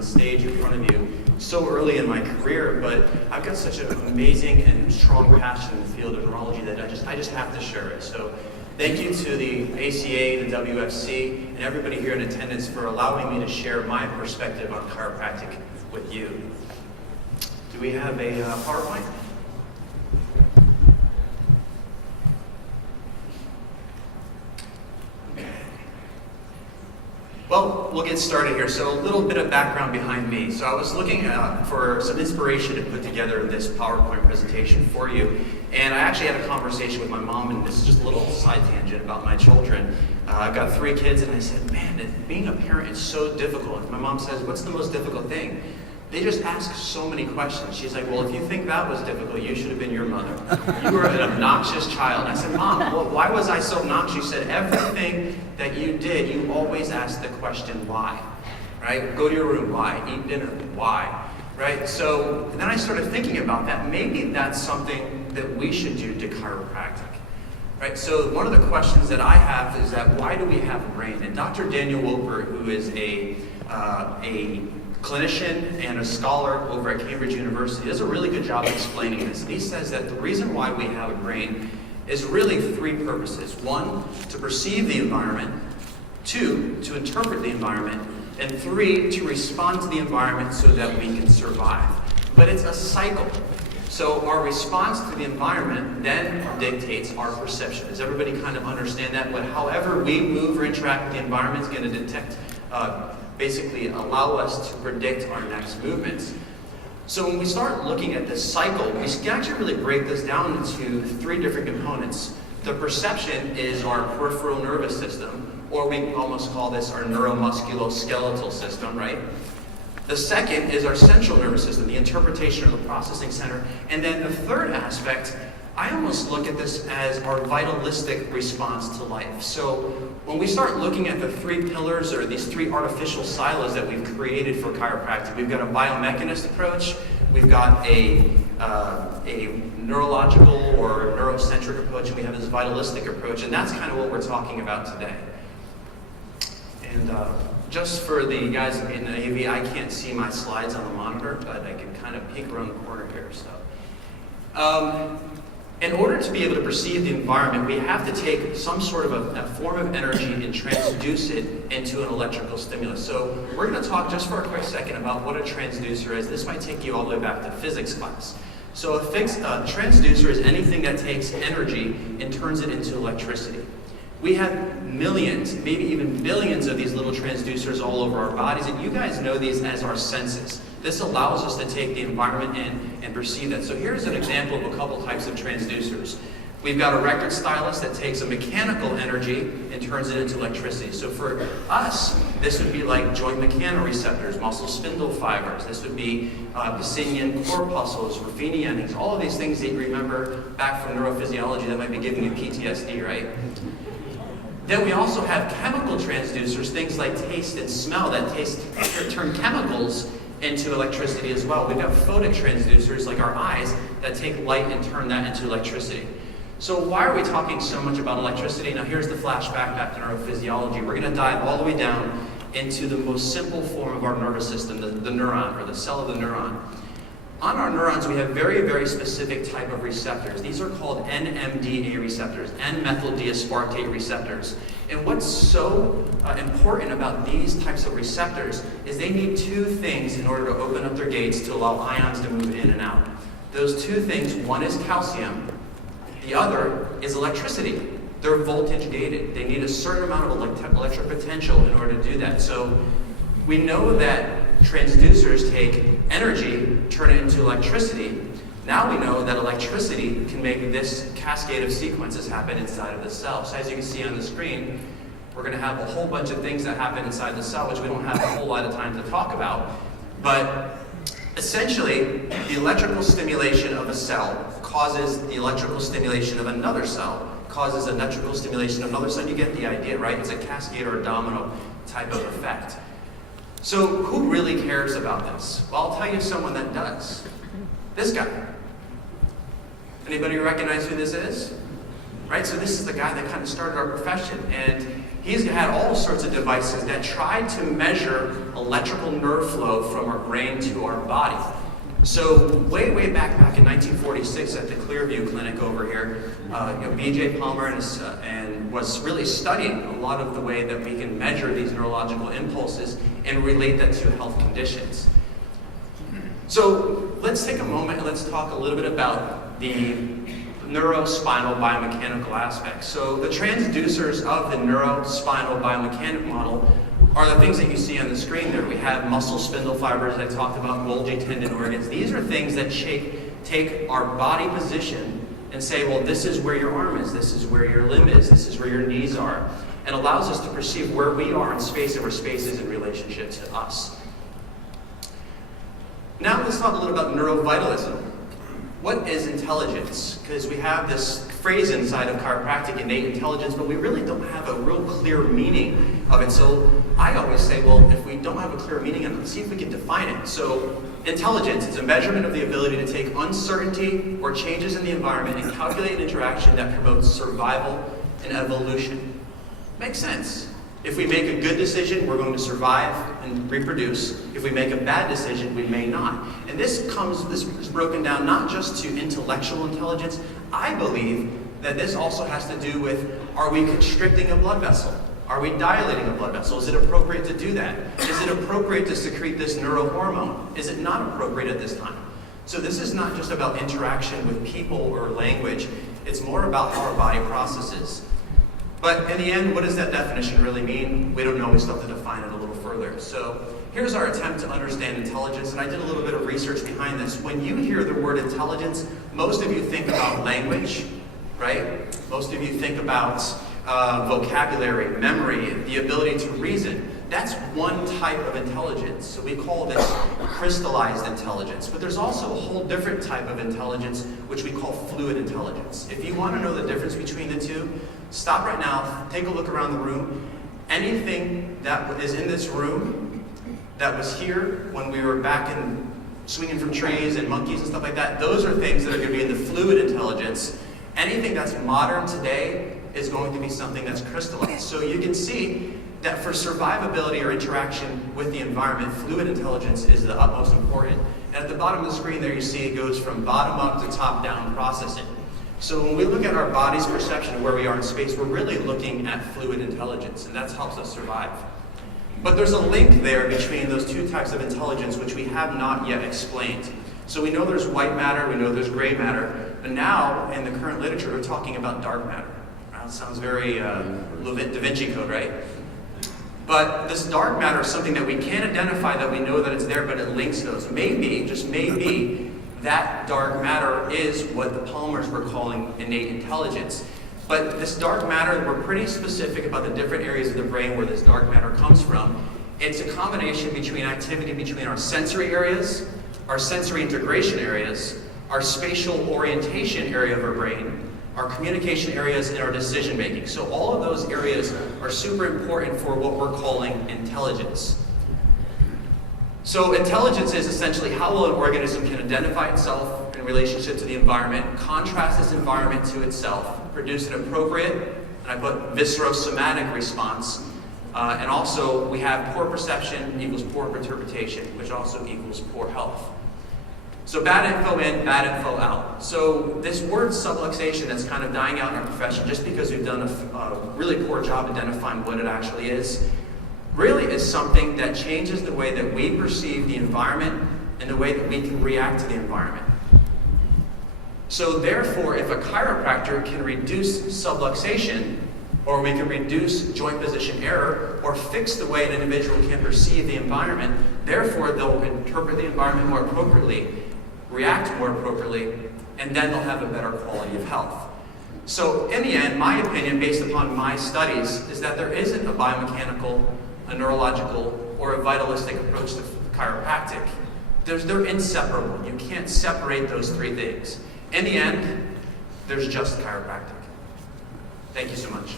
the stage in front of you so early in my career, but I've got such an amazing and strong passion in the field of neurology that I just have to share it. So thank you to the ACA, the WFC, and everybody here in attendance for allowing me to share my perspective on chiropractic with you. Do we have a PowerPoint? Well, we'll get started here. So a little bit of background behind me. So I was looking for some inspiration to put together this PowerPoint presentation for you. And I actually had a conversation with my mom, and this is just a little side tangent about my children. I've got 3 kids, and I said, man, being a parent is so difficult. My mom says, what's the most difficult thing? They just ask so many questions. She's like, well, if you think that was difficult, you should have been your mother. You were an obnoxious child. I said, Mom, well, why was I so obnoxious? She said, everything that you did, you always asked the question, why? Right? Go to your room, why? Eat dinner, why? Right? So then I started thinking about that. Maybe that's something that we should do to chiropractic. Right? So one of the questions that I have is that why do we have a brain? And Dr. Daniel Wolpert, who is a clinician and a scholar over at Cambridge University, does a really good job of explaining this. And he says that the reason why we have a brain is really 3 purposes. 1, to perceive the environment. 2, to interpret the environment. And 3, to respond to the environment so that we can survive. But it's a cycle. So our response to the environment then dictates our perception. Does everybody kind of understand that? But however we move or interact with the environment is going to detect basically allow us to predict our next movements. So when we start looking at this cycle, we can actually really break this down into 3 different components. The perception is our peripheral nervous system, or we can almost call this our neuromusculoskeletal system, right? The second is our central nervous system, the interpretation or the processing center. And then the third aspect, I almost look at this as our vitalistic response to life. So when we start looking at the 3 pillars or these 3 artificial silos that we've created for chiropractic, we've got a biomechanist approach, we've got a neurological or neurocentric approach, and we have this vitalistic approach, and that's kind of what we're talking about today. And just for the guys in the AV, I can't see my slides on the monitor, but I can kind of peek around the corner here. So. In order to be able to perceive the environment, we have to take some sort of a form of energy and transduce it into an electrical stimulus. So we're going to talk just for a quick second about what a transducer is. This might take you all the way back to physics class. So a transducer is anything that takes energy and turns it into electricity. We have millions, maybe even billions of these little transducers all over our bodies, and you guys know these as our senses. This allows us to take the environment in and perceive that. So here's an example of a couple types of transducers. We've got a record stylus that takes a mechanical energy and turns it into electricity. So for us, this would be like joint mechanoreceptors, muscle spindle fibers. This would be Pacinian corpuscles, Ruffini endings, all of these things that you remember back from neurophysiology that might be giving you PTSD, right? Then we also have chemical transducers, things like taste and smell that turn chemicals into electricity as well. We've got photic transducers like our eyes that take light and turn that into electricity. So why are we talking so much about electricity? Now here's the flashback back to neurophysiology. We're going to dive all the way down into the most simple form of our nervous system, the neuron, or the cell of the neuron. On our neurons, we have very, very specific type of receptors. These are called NMDA receptors, N-methyl-D-aspartate receptors. And what's so important about these types of receptors is they need 2 things in order to open up their gates to allow ions to move in and out. Those 2 things, one is calcium, the other is electricity. They're voltage gated. They need a certain amount of electric potential in order to do that. So we know that transducers take energy, turn it into electricity. Now we know that electricity can make this cascade of sequences happen inside of the cell. So as you can see on the screen, we're going to have a whole bunch of things that happen inside the cell, which we don't have a whole lot of time to talk about. But essentially, the electrical stimulation of a cell causes the electrical stimulation of another cell, causes electrical stimulation of another cell. You get the idea, right? It's a cascade or a domino type of effect. So who really cares about this? Well, I'll tell you someone that does. This guy. Anybody recognize who this is? Right, so this is the guy that kind of started our profession, and He's had all sorts of devices that tried to measure electrical nerve flow from our brain to our body. So way back in 1946 at the Clearview Clinic over here, B.J. Palmer and was really studying a lot of the way that we can measure these neurological impulses and relate that to health conditions. So let's take a moment and let's talk a little bit about the neurospinal biomechanical aspects. So the transducers of the neurospinal biomechanic model are the things that you see on the screen there. We have muscle spindle fibers I talked about, Golgi tendon organs. These are things that take our body position and say, well, this is where your arm is, this is where your limb is, this is where your knees are, and allows us to perceive where we are in space and where space is in relationship to us. Now let's talk a little about neurovitalism. What is intelligence? Because we have this phrase inside of chiropractic, innate intelligence, but we really don't have a real clear meaning of it. So I always say, well, if we don't have a clear meaning, let's see if we can define it. So intelligence is a measurement of the ability to take uncertainty or changes in the environment and calculate an interaction that promotes survival and evolution. Makes sense. If we make a good decision, we're going to survive and reproduce. If we make a bad decision, we may not. And this is broken down not just to intellectual intelligence. I believe that this also has to do with, are we constricting a blood vessel? Are we dilating a blood vessel? Is it appropriate to do that? Is it appropriate to secrete this neurohormone? Is it not appropriate at this time? So this is not just about interaction with people or language. It's more about how our body processes. But in the end, what does that definition really mean? We don't know. We still have to define it a little further. So here's our attempt to understand intelligence, and I did a little bit of research behind this. When you hear the word intelligence, most of you think about language, right? Most of you think about vocabulary, memory, the ability to reason. That's one type of intelligence. So we call this crystallized intelligence. But there's also a whole different type of intelligence, which we call fluid intelligence. If you want to know the difference between the two, stop right now, take a look around the room. Anything that is in this room that was here when we were back in swinging from trees and monkeys and stuff like that, those are things that are going to be in the fluid intelligence. Anything that's modern today is going to be something that's crystallized. So you can see that for survivability or interaction with the environment, fluid intelligence is the utmost important. And at the bottom of the screen there you see it goes from bottom up to top down processing. So when we look at our body's perception of where we are in space, we're really looking at fluid intelligence, and that helps us survive. But there's a link there between those two types of intelligence which we have not yet explained. So we know there's white matter, we know there's gray matter, but now in the current literature we're talking about dark matter. That sounds very Da Vinci Code, right? But this dark matter is something that we can't identify, that we know that it's there, but it links those. Maybe, just maybe, that dark matter is what the Palmers were calling innate intelligence. But this dark matter, we're pretty specific about the different areas of the brain where this dark matter comes from. It's a combination between activity between our sensory areas, our sensory integration areas, our spatial orientation area of our brain, our communication areas, and our decision making. So all of those areas are super important for what we're calling intelligence. So intelligence is essentially how well an organism can identify itself in relationship to the environment, contrast this environment to itself, produce an appropriate, and I put viscerosomatic response, and also we have poor perception equals poor interpretation, which also equals poor health. So bad info in, bad info out. So this word subluxation that's kind of dying out in our profession, just because we've done a really poor job identifying what it actually is, really is something that changes the way that we perceive the environment and the way that we can react to the environment. So therefore, if a chiropractor can reduce subluxation, or we can reduce joint position error, or fix the way an individual can perceive the environment, therefore they'll interpret the environment more appropriately, react more appropriately, and then they'll have a better quality of health. So in the end, my opinion, based upon my studies, is that there isn't a biomechanical, a neurological, or a vitalistic approach to chiropractic. They're inseparable. You can't separate those three things. In the end, there's just chiropractic. Thank you so much.